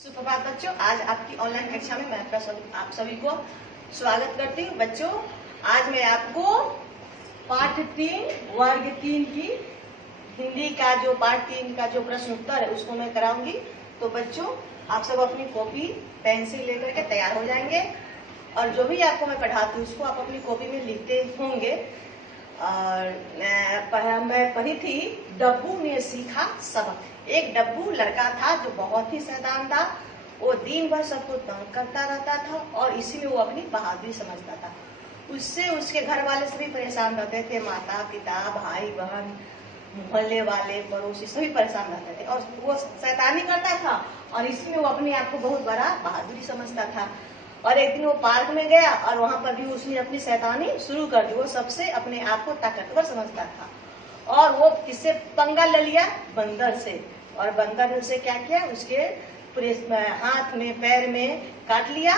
सुप्रभात बच्चों, आज आपकी ऑनलाइन कक्षा में मैं आप सभी को स्वागत करती हूँ। बच्चों, आज मैं आपको पाठ 3 वर्ग 3 की हिंदी का जो पाठ 3 का जो प्रश्न उत्तर है उसको मैं कराऊंगी। तो बच्चों, आप सब अपनी कॉपी पेंसिल लेकर के तैयार हो जाएंगे और जो भी आपको मैं पढ़ाती हूँ उसको आप अपनी कॉपी में लिखते होंगे। और मैं पढ़ी थी डब्बू ने सीखा सबक। एक डब्बू लड़का था जो बहुत ही शैतान था। वो दिन भर सबको तंग करता रहता था और इसी में वो अपनी बहादुरी समझता था। उससे उसके घर वाले सभी परेशान रहते थे, माता पिता भाई बहन मोहल्ले वाले पड़ोसी सभी परेशान रहते थे और वो शैतानी करता था और इसी में वो अपने आप को बहुत बड़ा बहादुरी समझता था। और एक दिन वो पार्क में गया और वहां पर भी उसने अपनी शैतानी शुरू कर दी। वो सबसे अपने आप को ताकतवर समझता था और वो किससे पंगा ले लिया? बंदर से। और बंदर ने उसे क्या किया? उसके पूरे हाथ में पैर में काट लिया।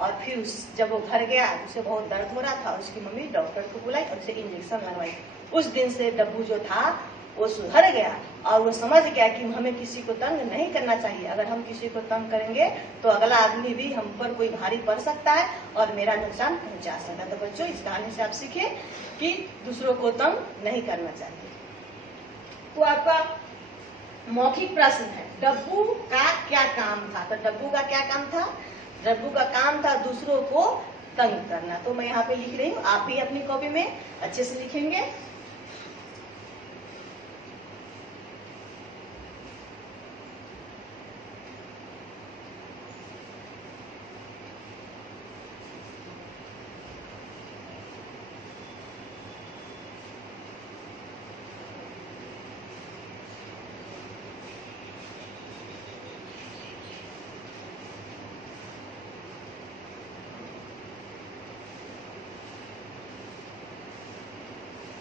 और फिर जब वो घर गया उसे बहुत दर्द हो रहा था। उसकी मम्मी डॉक्टर को बुलाई और उसे इंजेक्शन लगवाई। उस दिन से डब्बू जो था वो सुधर गया और वो समझ गया कि हमें किसी को तंग नहीं करना चाहिए। अगर हम किसी को तंग करेंगे तो अगला आदमी भी हम पर कोई भारी पड़ सकता है और मेरा नुकसान पहुंचा सकता है। तो बच्चों, इस कहानी से आप सीखे कि दूसरों को तंग नहीं करना चाहिए। तो आपका मौखिक प्रश्न है, डब्बू का क्या काम था? तो डब्बू का क्या काम था? डब्बू का काम था दूसरों को तंग करना। तो मैं यहाँ पे लिख रही हूँ, आप भी अपनी कॉपी में अच्छे से लिखेंगे।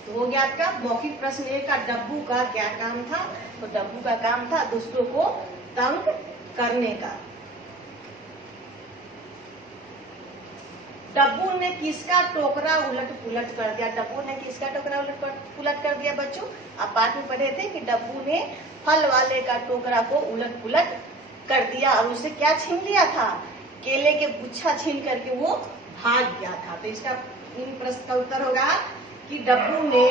तो हो गया आपका मौखिक प्रश्न एक का डब्बू का क्या काम था? तो डब्बू का काम था दूसरों को तंग करने का। डब्बू ने किसका टोकरा उलट पुलट कर दिया? डब्बू ने किसका टोकरा उलट पुलट कर दिया? बच्चों, आप पाठ में पढ़े थे कि डब्बू ने फल वाले का टोकरा को उलट पुलट कर दिया और उसे क्या छीन लिया था? केले के गुच्छा छीन करके वो भाग गया था। तो इसका इन प्रश्न का उत्तर होगा कि डब्बू ने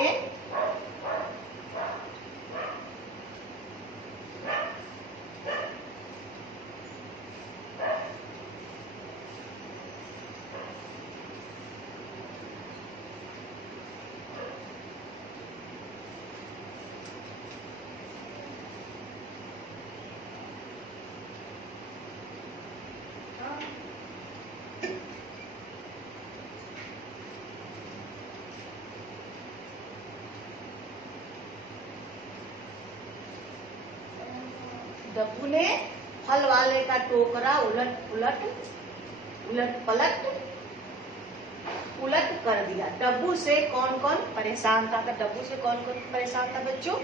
फल वाले का टोकरा उलट पुलट कर दिया। डब्बू से कौन कौन परेशान था? डब्बू से कौन कौन परेशान था बच्चों?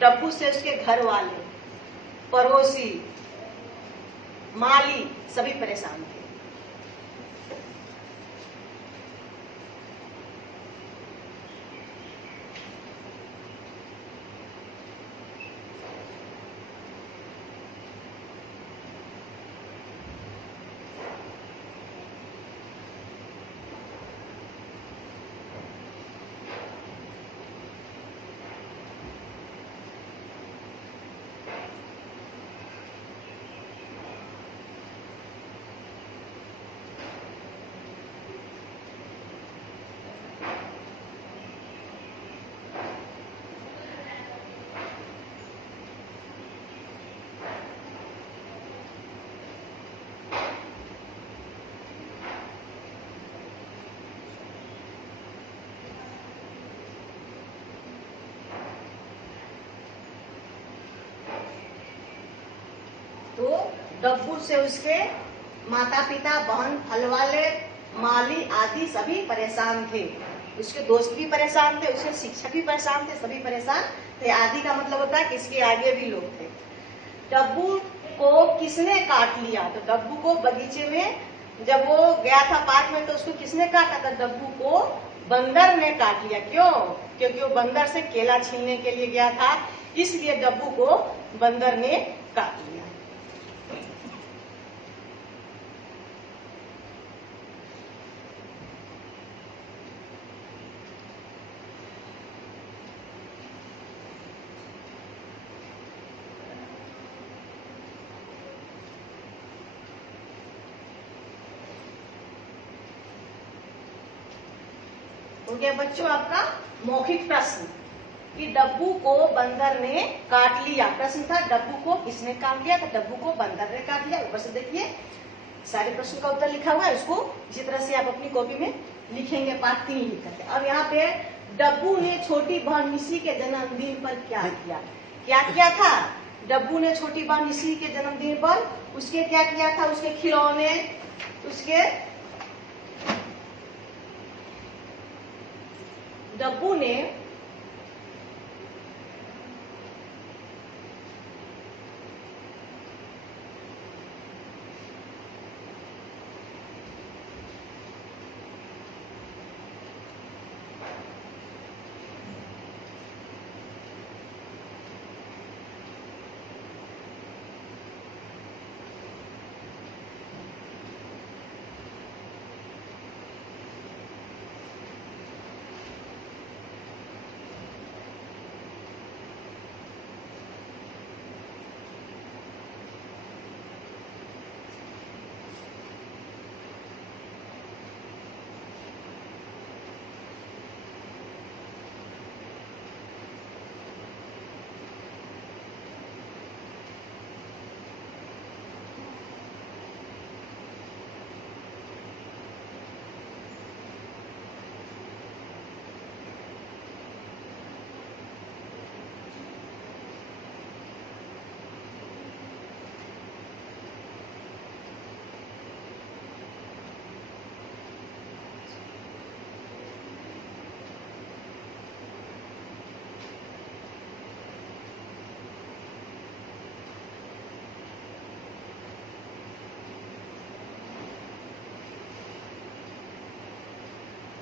डब्बू से उसके घर वाले, पड़ोसी, माली सभी परेशान थे। तो डब्बू से उसके माता पिता, बहन, फल वाले, माली आदि सभी परेशान थे। उसके दोस्त भी परेशान थे, उसके शिक्षक भी परेशान थे, सभी परेशान थे। आदि का मतलब होता है कि इसके आगे भी लोग थे। डब्बू को किसने काट लिया? तो डब्बू को बगीचे में जब वो गया था पार्क में तो उसको किसने काटा था? डब्बू को बंदर ने काट लिया। क्यों? क्योंकि वो बंदर से केला छीनने के लिए गया था, इसलिए डब्बू को बंदर ने काट लिया। हो गया बच्चों आपका मौखिक प्रश्न कि डब्बू को बंदर ने काट लिया। प्रश्न था डब्बू को किसने काट लिया, तो डब्बू को बंदर ने काट लिया। ऊपर से देखिए सारे प्रश्न का उत्तर लिखा हुआ है, उसको इसी तरह से आप अपनी कॉपी में लिखेंगे पाठ 3 लिख करके। अब यहाँ पे डब्बू ने छोटी बहन निशी के जन्मदिन पर क्या किया, क्या किया था? डब्बू ने छोटी बहन निशी के जन्मदिन पर उसके क्या किया था, उसके खिलौने, उसके डब्बू ने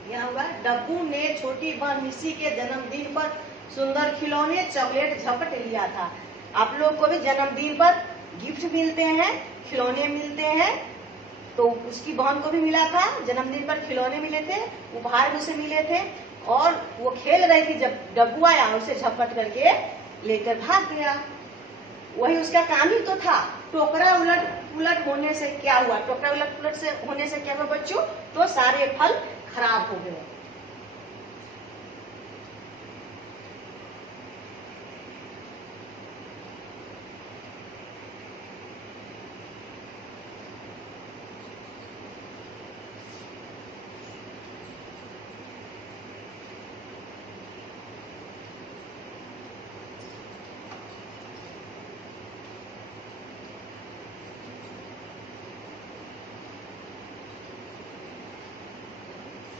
यहाँ हुआ डब्बू ने छोटी बहन निशी के जन्मदिन पर सुंदर खिलौने चॉकलेट झपट लिया था। आप लोग को भी जन्मदिन पर गिफ्ट मिलते हैं, खिलौने मिलते हैं, तो उसकी बहन को भी मिला था। जन्मदिन पर खिलौने मिले थे, उपहार भी उसे मिले थे और वो खेल रही थी। जब डब्बू आया उसे झपट करके लेकर भाग गया। वही उसका काम ही तो था। टोकरा उलट उलट होने से क्या हुआ, टोकरा उलट उलट से होने से क्या हुआ बच्चों, तो सारे फल खराब हो गए।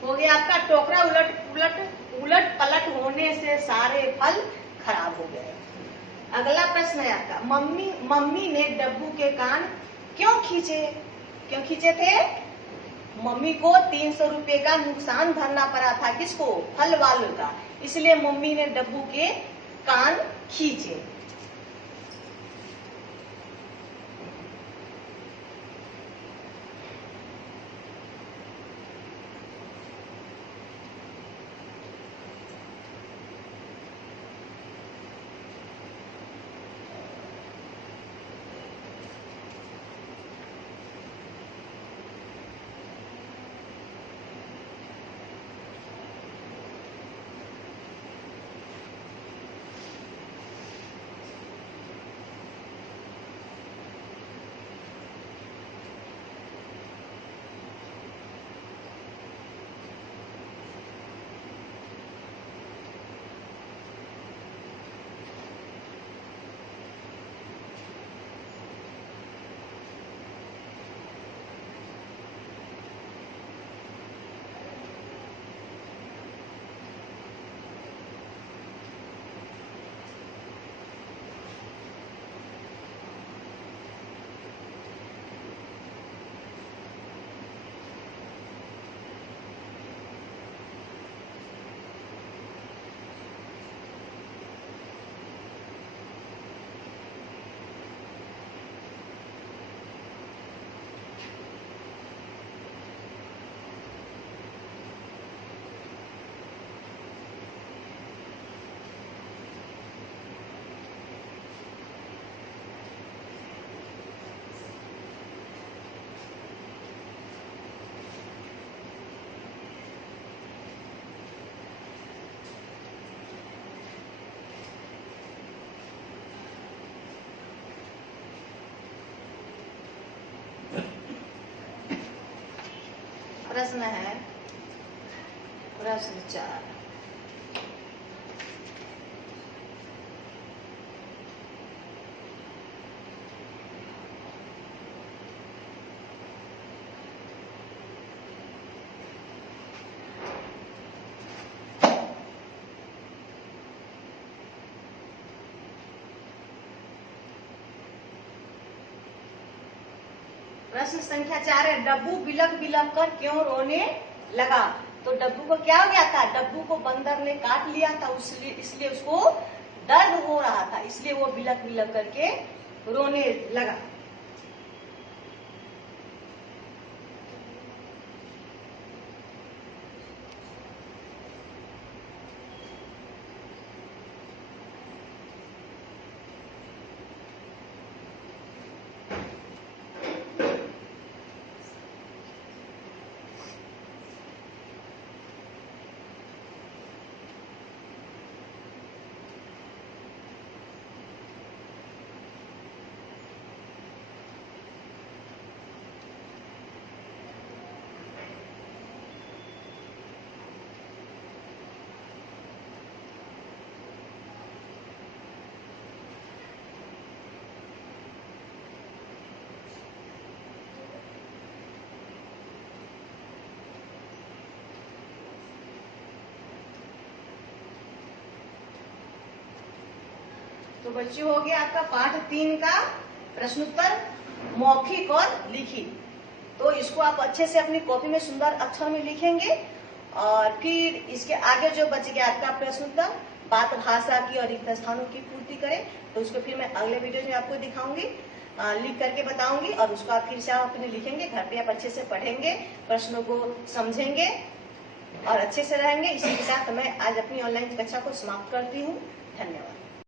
हो गया आपका टोकरा उलट पलट होने से सारे फल खराब हो गए। अगला प्रश्न है आपका मम्मी ने डब्बू के कान क्यों खींचे थे? मम्मी को 300 रुपए का नुकसान भरना पड़ा था। किसको? फल वालों का। इसलिए मम्मी ने डब्बू के कान खींचे। प्रश्न है प्रश्न 4। प्रश्न संख्या 4 है, डब्बू बिलक बिलक कर क्यों रोने लगा। तो डब्बू को क्या हो गया था, डब्बू को बंदर ने काट लिया था, इसलिए उसको दर्द हो रहा था, इसलिए वो बिलक बिलक करके रोने लगा। तो बच्चों हो गया आपका पाठ 3 का प्रश्नोत्तर मौखिक और लिखित। तो इसको आप अच्छे से अपनी कॉपी में सुंदर अक्षर में लिखेंगे और फिर इसके आगे जो बच गया आपका प्रश्नोत्तर बात भाषा की और रिक्त स्थानों की पूर्ति करें, तो उसको फिर मैं अगले वीडियो में आपको दिखाऊंगी, लिख करके बताऊंगी और उसको आप फिर से आप अपने लिखेंगे, घर पे आप अच्छे से पढ़ेंगे, प्रश्नों को समझेंगे और अच्छे से रहेंगे। इसी के साथ मैं आज अपनी ऑनलाइन कक्षा को समाप्त करती हूँ। धन्यवाद।